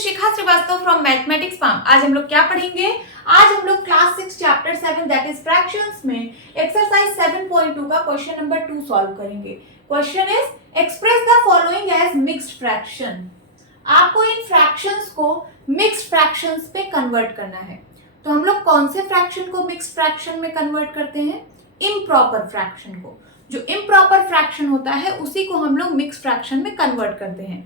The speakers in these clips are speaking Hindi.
Shikha Shrivastava from mathematics palm. आज हम लोग क्या पढ़ेंगे? आज हम लोग class 6 chapter 7 that is fractions में एक्सरसाइज 7.2 का क्वेश्चन नंबर 2 सॉल्व करेंगे। Question is express the following as mixed fraction. आपको इन फ्रैक्शंस को मिक्स्ड फ्रैक्शंस पे कन्वर्ट करना है। तो हम लोग कौन से फ्रैक्शन को मिक्स्ड फ्रैक्शन में कन्वर्ट करते हैं? इम्प्रॉपर फ्रैक्शन को। जो इम्प्रॉपर फ्रैक्शन होता है उसी को हम लोग मिक्स्ड फ्रैक्शन में कन्वर्ट करते हैं।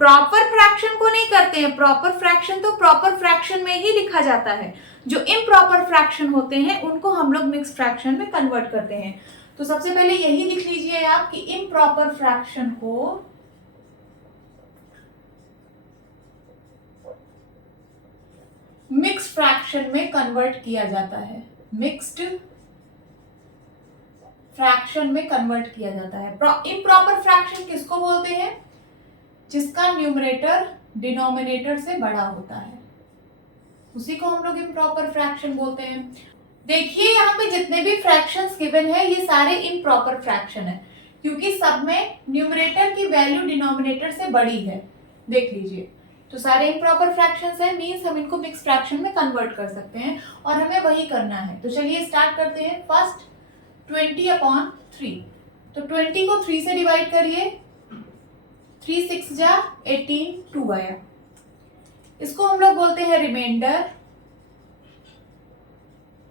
प्रॉपर फ्रैक्शन को नहीं करते हैं। प्रॉपर फ्रैक्शन तो प्रॉपर फ्रैक्शन में ही लिखा जाता है। जो इम्प्रॉपर फ्रैक्शन होते हैं उनको हम लोग मिक्स्ड फ्रैक्शन में कन्वर्ट करते हैं। तो सबसे पहले यही लिख लीजिए आप कि इम्प्रॉपर फ्रैक्शन को मिक्स्ड फ्रैक्शन में कन्वर्ट किया जाता है। मिक्स्ड फ्रैक्शन में कन्वर्ट किया जाता है। इम्प्रॉपर फ्रैक्शन किसको बोलते हैं? जिसका न्यूमरेटर डिनोमिनेटर से बड़ा होता है, उसी को हम लोग इम्प्रॉपर फ्रैक्शन बोलते हैं। देखिए यहाँ पे जितने भी फ्रैक्शंस गिवन है ये सारे इम्प्रॉपर फ्रैक्शन है, क्योंकि सब में न्यूमरेटर की वैल्यू डिनोमिनेटर से बड़ी है। देख लीजिए, तो सारे इम्प्रॉपर फ्रैक्शंस है, मींस हम इनको मिक्स फ्रैक्शन में कन्वर्ट कर सकते हैं और हमें वही करना है। तो चलिए स्टार्ट करते हैं। फर्स्ट 20/3, तो 20 को 3 से डिवाइड करिए। 3 6 जा 18, 2 आया। इसको हम लोग बोलते हैं रिमाइंडर।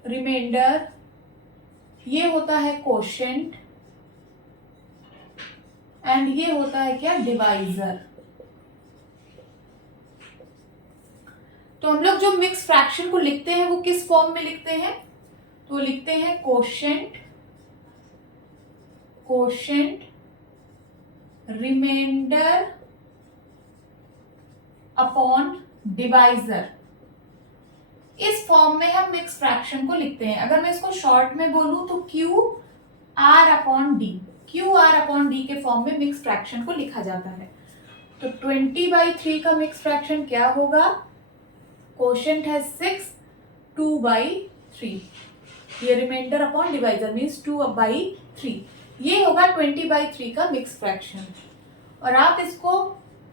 रिमाइंडर ये होता है कोशेंट एंड ये होता है क्या? डिवाइजर। तो हम लोग जो मिक्स फ्रैक्शन को लिखते हैं वो किस फॉर्म में लिखते हैं? तो लिखते हैं quotient, quotient remainder upon divisor. इस फॉर्म में हम मिक्स फ्रैक्शन को लिखते हैं। अगर मैं इसको शॉर्ट में बोलूं तो Q R upon D, Q R upon D के फॉर्म में मिक्स फ्रैक्शन को लिखा जाता है। तो 20/3 का मिक्स फ्रैक्शन क्या होगा? कोशेंट है 6, 2/3। ये रिमाइंडर अपॉन डिवाइजर मीन्स 2/3। ये होगा 20/3 का मिक्स फ्रैक्शन। और आप इसको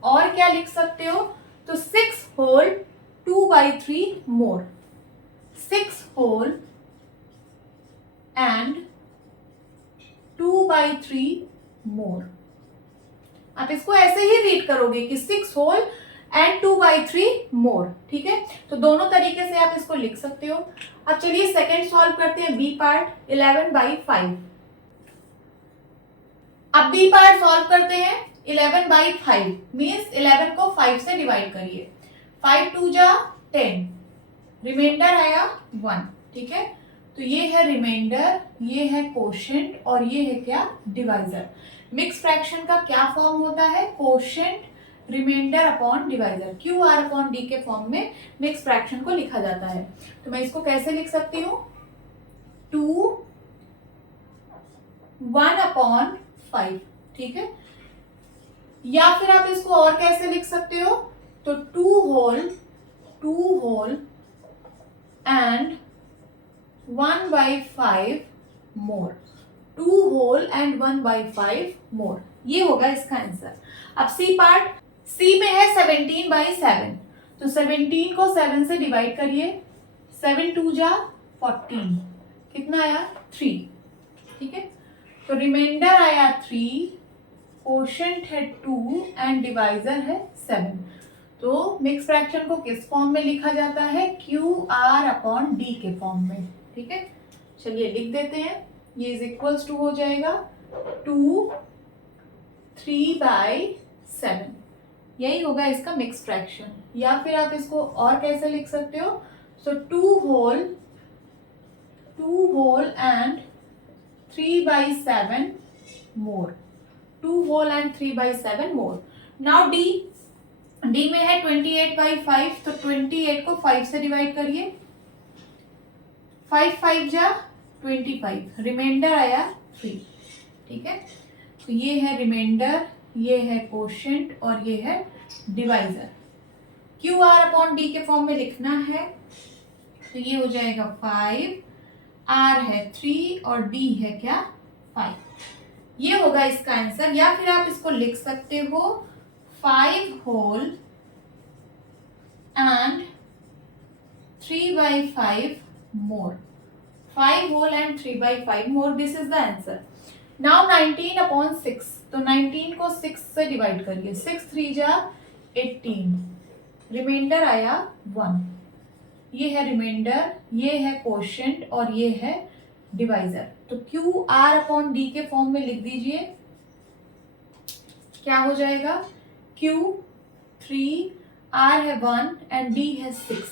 और क्या लिख सकते हो? तो 6 होल 2/3 मोर, 6 होल एंड 2/3 मोर। आप इसको ऐसे ही रीड करोगे कि 6 होल एंड 2/3 मोर। ठीक है, तो दोनों तरीके से आप इसको लिख सकते हो। अब चलिए सेकंड सॉल्व करते हैं, बी पार्ट 11/5। अब बी पार्ट सॉल्व करते हैं। 11/5 मीन्स 11 को 5 से डिवाइड करिए। 5 2 जा 10, रिमाइंडर आया 1। ठीक है, तो ये है रिमाइंडर, ये है कोशेंट और ये है क्या? डिवाइजर। मिक्स फ्रैक्शन का क्या फॉर्म होता है? Quotient remainder upon divisor, Q R upon D के फॉर्म में मिक्स फ्रैक्शन को लिखा जाता है। तो मैं इसको कैसे लिख सकती हूँ? 2 1/5। ठीक है, या फिर आप इसको और कैसे लिख सकते हो? तो 2 whole and 1/5 more, 2 whole and 1/5 more. ये होगा इसका आंसर। अब सी पार्ट, सी में है 17/7। तो 17 को 7 से डिवाइड करिए। 7 2 जा 14, कितना आया? 3। ठीक है, तो रिमाइंडर आया 3, कोशेंट है 2 एंड डिवाइजर है 7। तो मिक्स फ्रैक्शन को किस फॉर्म में लिखा जाता है? क्यू आर अपॉन डी के फॉर्म में। ठीक है, चलिए लिख देते हैं। ये इज इक्वल्स टू हो जाएगा 2 3/7। यही होगा इसका मिक्स फ्रैक्शन। या फिर आप इसको और कैसे लिख सकते हो? So 2 whole and 3/7 more, 2 whole and 3/7 more. Now D में है 28/5। तो 28 को 5 से डिवाइड करिए। 5 5 जा 25, रिमाइंडर आया 3। ठीक है, तो ये है रिमाइंडर, ये है कोशेंट और ये है divisor. Q R upon D के फॉर्म में लिखना है, तो ये हो जाएगा 5, आर है 3 और डी है क्या? 5। ये होगा इसका आंसर। या फिर आप इसको लिख सकते हो 5 whole and 3/5 more. 5 whole and 3/5 more. This is the answer. Now 19 upon 6. तो 19 को 6 से डिवाइड करिए. 6 3 जा 18. रिमाइंडर आया 1. ये है रिमाइंडर, ये है कोशेंट और ये है डिवाइजर. तो क्यू आर अपॉन डी के फॉर्म में लिख दीजिए. क्या हो जाएगा? क्यू 3, आर है 1 एंड डी है 6.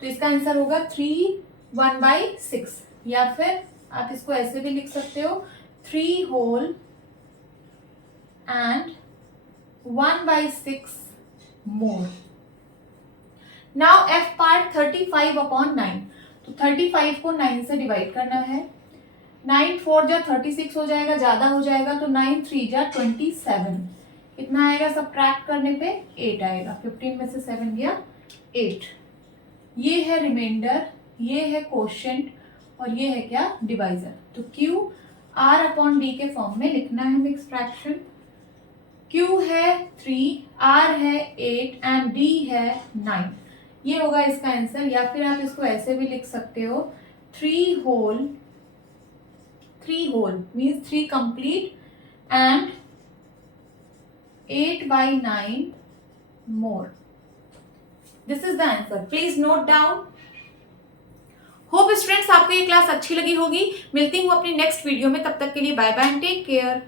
तो इसका आंसर होगा 3 1/6. या फिर आप इसको ऐसे भी लिख सकते हो 3 whole and 1/6 more. Now F part 35 upon 9. तो 35 को 9 से डिवाइड करना है. 9 4 जा 36 हो जाएगा, ज्यादा हो जाएगा तो 9 3 जा 27. कितना आएगा सब्ट्रैक्ट करने पे? 8 आएगा. 15 में से 7 गया 8. ये है रिमाइंडर, ये है कोशेंट और ये है क्या? डिवाइजर. तो क्यू आर अपॉन डी के फॉर्म में लिखना है मिक्स फ्रैक्शन. क्यू है 3, आर है 8 एंड डी है 9. ये होगा इसका आंसर. या फिर आप इसको ऐसे भी लिख सकते हो 3 whole means 3 complete and 8/9 more. This is the answer. Please note down. Hope students आपको ये क्लास अच्छी लगी होगी. मिलती हूँ अपनी नेक्स्ट वीडियो में. तब तक के लिए bye bye and take care.